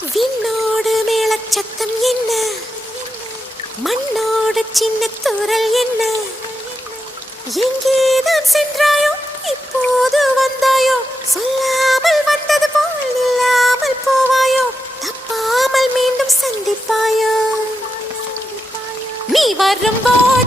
விண்ணோடு மேளச்சத்தம் என்ன, மண்ணோடு சின்ன தூரல் என்ன, எங்கேதான் சென்றாயோ இப்போது வந்தாயோ, சொல்லாமல் வந்தது போல் இல்லாமல் போவாயோ, தப்பாமல் மீண்டும் சந்திப்பாயோ, நீ வரும்போது